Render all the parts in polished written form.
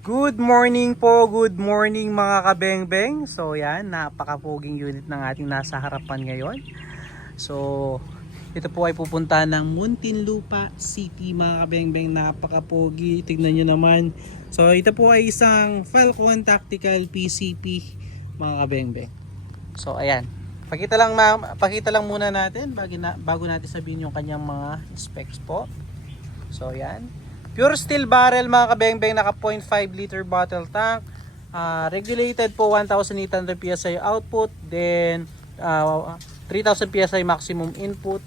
Good morning po, good morning mga kabengbeng. So yan, napakapoging unit ng ating nasa harapan ngayon. So ito po ay pupunta ng Muntinlupa City mga kabengbeng. Napakapogi, tignan nyo naman. So ito po ay isang Falcon Tactical PCP mga kabengbeng. So ayan, pakita lang muna natin bago natin sabihin yung kanyang mga specs po. So yan, pure steel barrel mga kabengbeng, naka 0.5 liter bottle tank, regulated po 1,800 PSI output, then 3,000 PSI maximum input.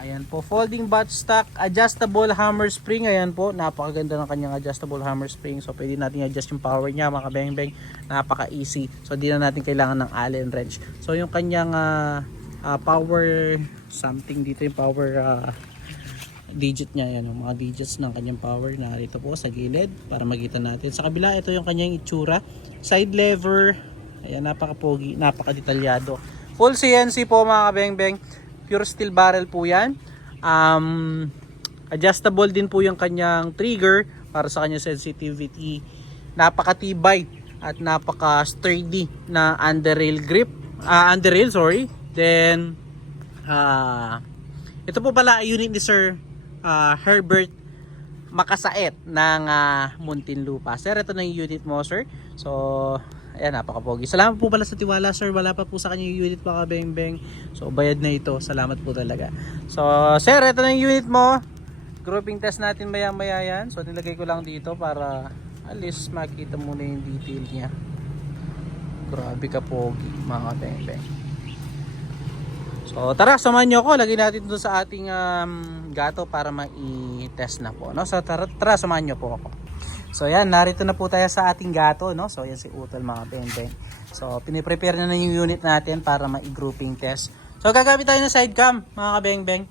Ayan po, folding buttstock, adjustable hammer spring. Ayan po, napakaganda ng kanyang adjustable hammer spring. So pwede natin i-adjust yung power niya mga kabengbeng, napaka easy. So di na natin kailangan ng Allen wrench. So yung kanyang power something dito, yung power digit niya, yan yung mga digits ng kanyang power narito po sa gilid para makita natin. Sa kabila, ito yung kanyang itsura, side lever. Ayan, napaka-pogi, napaka-detalyado. Full CNC po mga kabengbeng, pure steel barrel po yan. Adjustable din po yung kanyang trigger para sa kanyang sensitivity. Napakatibay at napaka-sturdy na underrail grip, underrail, sorry. Then ito po pala ay unit ni Sir Herbert Makasait ng Muntinlupa. Sir, ito na yung unit mo, sir. So ayan, napakapogi. Salamat po pala sa tiwala, sir. Wala pa po sa kanya yung unit mga kabengbeng. So bayad na ito. Salamat po talaga. So sir, ito na yung unit mo. Grouping test natin maya maya yan. So nilagay ko lang dito para at least makita muna yung detail niya. Grabe ka pogi mga kabengbeng. So tara, samahan nyo ako. Lagyan natin ito sa ating gato para ma-test na po, no? So tara, samahan nyo po ako. So yan, narito na po tayo sa ating gato, no? So yan si Utol mga bengbeng. So piniprepare na yung unit natin para ma-grouping test. So gagamit tayo ng side cam mga kabengbeng.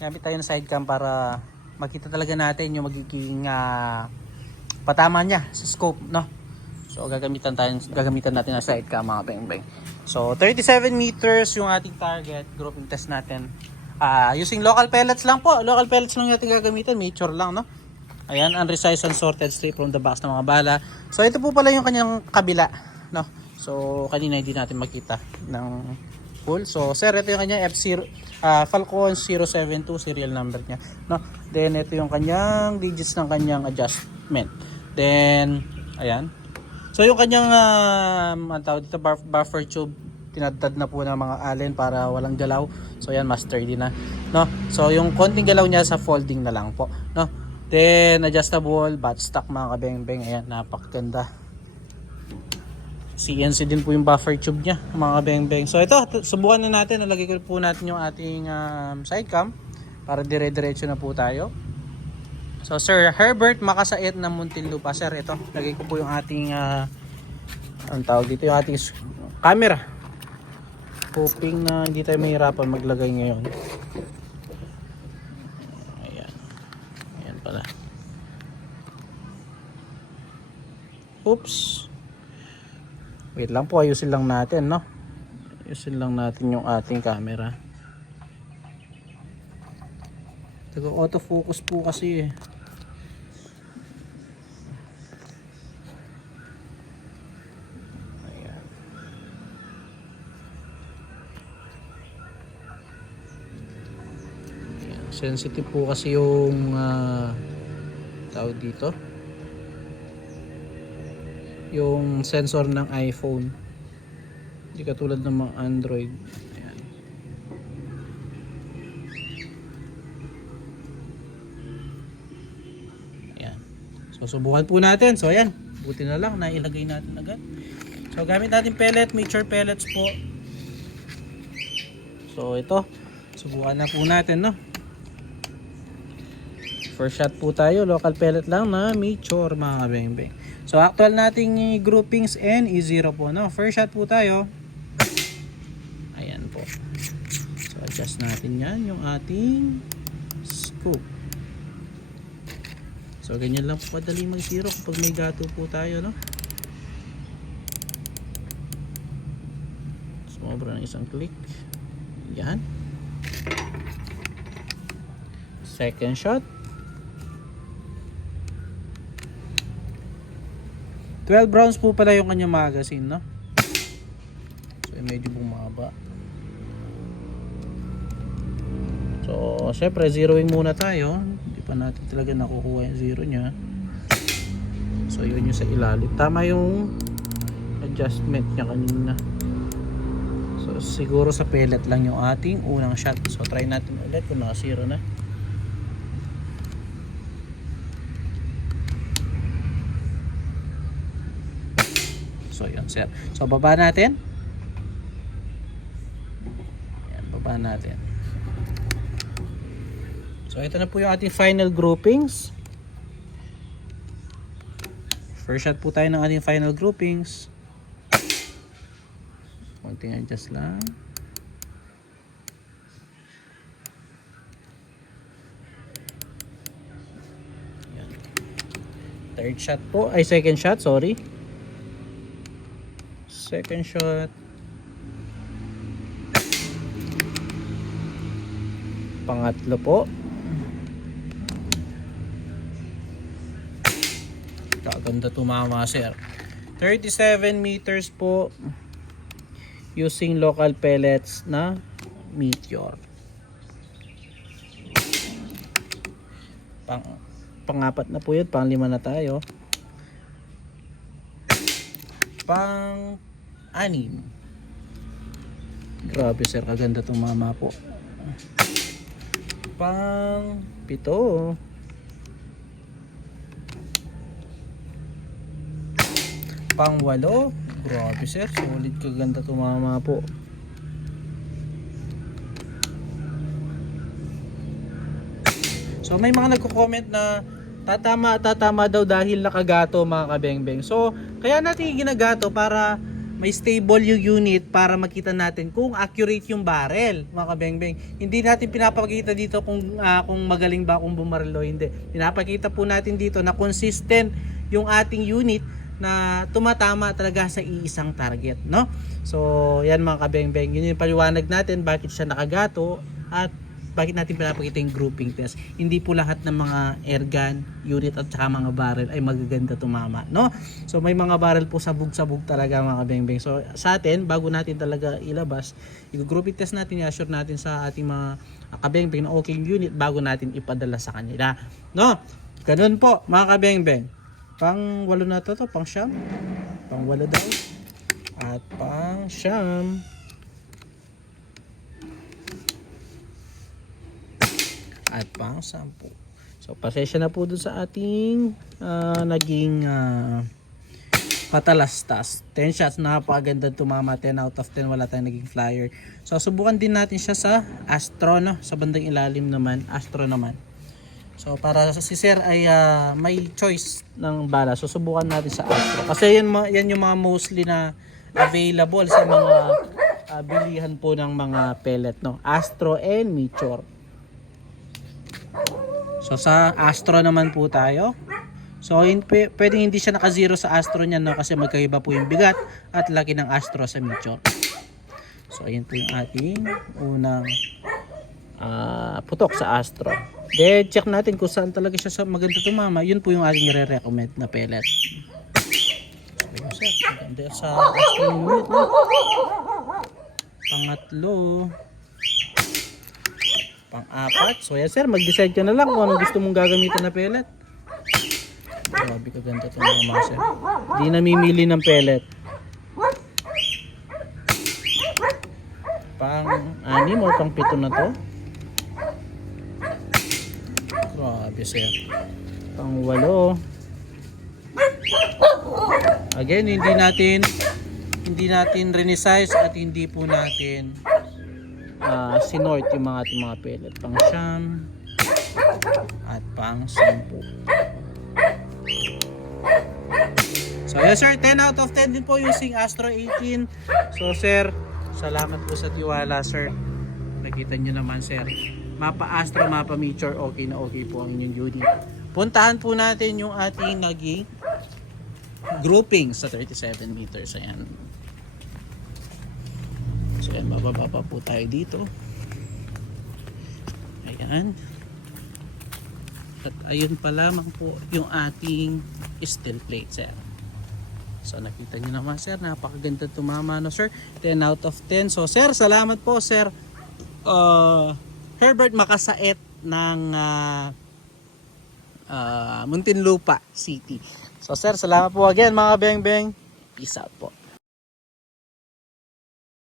Gagamit tayo ng side cam para makita talaga natin yung magiging patama niya sa scope, no? So gagamitan natin ng side cam mga bengbeng. So 37 meters yung ating target grouping test natin. Using local pellets lang po. Local pellets lang natin gagamitin, mature lang, no? Ayan, unresized and sorted straight from the box ng mga bala. So ito po pala yung kanyang kabila, no? So kanina hindi natin makita ng full. So sir, ito yung kanyang F0 Falcon 072 serial number niya, no? Then ito yung kanyang digits ng kanyang adjustment. Then ayan. So yung kanyang ang tawag dito, buffer tube, tinadtad na po ng mga Allen para walang galaw. So yan, mas sturdy na, no? So yung konting galaw niya sa folding na lang po, no? Then adjustable buttstock mga kabengbeng. Ayan, napakaganda. CNC din po yung buffer tube niya mga kabengbeng. So ito, subukan na natin. Nalagay ko po natin yung ating side cam para dire-diretso na po tayo. So Sir Herbert Makasait ng Muntinlupa. Sir, ito, lagay ko po yung ating ang tawag dito, yung ating camera. Hoping na hindi tayo mahirapan maglagay ngayon. Pala. Oops. Wait lang po, ayusin lang natin, no? Ayusin lang natin yung ating camera. Auto-focus po kasi eh. Ayan. Ayan. Sensitive po kasi yung tawag dito, yung sensor ng iPhone, hindi katulad ng mga Android. Ayan. Ayan. So subukan po natin. So ayan, buti na lang nailagay natin agad. So gamit natin pellet, mature pellets po. So ito, subukan na po natin, no? First shot po tayo, local pellet lang na mature mga kabengbeng. So actual nating groupings N is 0 po, no? First shot po tayo. Ayan po. So adjust natin yan, yung ating scope. So ganyan lang po kadali mag-zero kapag may gato po tayo, no? Sumobra ng isang click. Yan. Second shot. 12 rounds po pala yung kanyang magazine, no? So medyo bumaba. So syempre zeroing muna tayo. Hindi pa natin talaga nakukuha yung zero nya. So yun yung sa ilalim. Tama yung adjustment nya kanina. So siguro sa pellet lang yung ating unang shot. So try natin ulit kung naka zero na. So yun sir. So baba natin. Yan, baba natin. So ito na po yung ating final groupings. First shot po tayo ng ating final groupings. Konting adjust lang. Yan. Third shot po, ay second shot, sorry. Second shot. Pangatlo po. Kaganda tumama sir. 37 meters po using local pellets na Meteor. Pangapat na po yun, pang lima na tayo. Pang anim. Grabe sir, kaganda tumama po. Pang pito. Pang walo. Grabe sir, solid, kaganda tumama po. So may mga nagko-comment na tatama daw dahil nakagato mga kabengbeng. So kaya natin ginagato para may stable yung unit, para makita natin kung accurate yung barrel mga kabengbeng. Hindi natin pinapakita dito kung magaling ba kung bumaril o hindi. Pinapakita po natin dito na consistent yung ating unit na tumatama talaga sa iisang target, no? So yan mga kabengbeng, yun yung paliwanag natin bakit siya nakagato at bakit natin pinapakita yung grouping test. Hindi po lahat ng mga airgun unit at saka mga barrel ay magaganda tumama, no? So may mga barrel po sabog-sabog talaga mga kabengbeng. So sa atin, bago natin talaga ilabas, i-grouping test natin, i-assure natin sa ating mga kabengbeng na okay yung unit bago natin ipadala sa kanila, no? Ganun po mga kabengbeng. Pang walo na to, pang siyam. Pang walo daw. At pang siyam. At pang 10. So pasensya na po dun sa ating naging patalastas. 10 shots, napakaganda tumama. 10 out of 10, wala tayong naging flyer. So subukan din natin siya sa Astro, no? Sa bandang ilalim naman, Astro naman. So para si sir ay may choice ng bala. So subukan natin sa Astro. Kasi yan yung mga mostly na available sa mga bilihan po ng mga pellet, no? Astro and Meteor. So sa Astro naman po tayo. So pwedeng hindi siya naka-zero sa Astro niyan, no? Kasi magkaiba po yung bigat at laki ng Astro sa Meteor. So ayun po yung ating unang putok sa Astro. Then check natin kung saan talaga siya sa maganda tumama. Yun po yung ating re-recommend na pellet. Ayun sir, maganda sa Astro unit, no? Pangatlo. Pang-apat. So yan sir, mag-decide ka na lang kung anong gusto mong gagamitin na pellet. Grabe kaganda tumama sir. Di namimili ng pellet. Pang-anim o pang-pito na to. Grabe sir. Pang-walo. Again, hindi natin resize at hindi po natin sinort yung ating mga pellet. Pang-siyam at pang-10. So yes sir, 10 out of 10 din po using Astro 18. So sir, salamat po sa tiwala sir. Nakita nyo naman sir, mapa Astro, mapa Meteor, okay na okay po ang inyong unit. Puntahan po natin yung ating naging grouping sa 37 meters. Ayan. So ayan, bababa pa po tayo dito. Ayan. At ayun pa lamang po yung ating steel plate sir. So nakita niyo naman sir, napakaganda tumama no sir. 10 out of 10. So sir, salamat po sir. Herbert Makasait ng Muntinlupa City. So sir, salamat po again mga kabeng-beng. Peace out po.